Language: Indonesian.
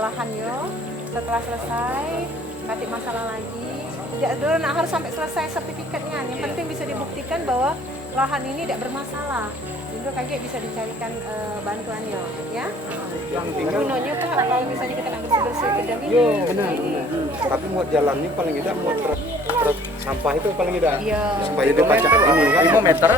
lahan yo. Setelah selesai, katik masalah lagi. Tidak dulu harus sampai selesai sertifikatnya. Yang penting bisa dibuktikan bahwa lahan ini tidak bermasalah. Sehingga kakek bisa dicarikan bantuannya, ya. Yang tinggal Gunanya tuh kalau misalnya kita nak bersih-bersih gedang ini. benar. Tapi muat jalannya paling tidak muat truk sampah itu paling tidak. Iya. Supaya dia pacak ini kan. 5 meter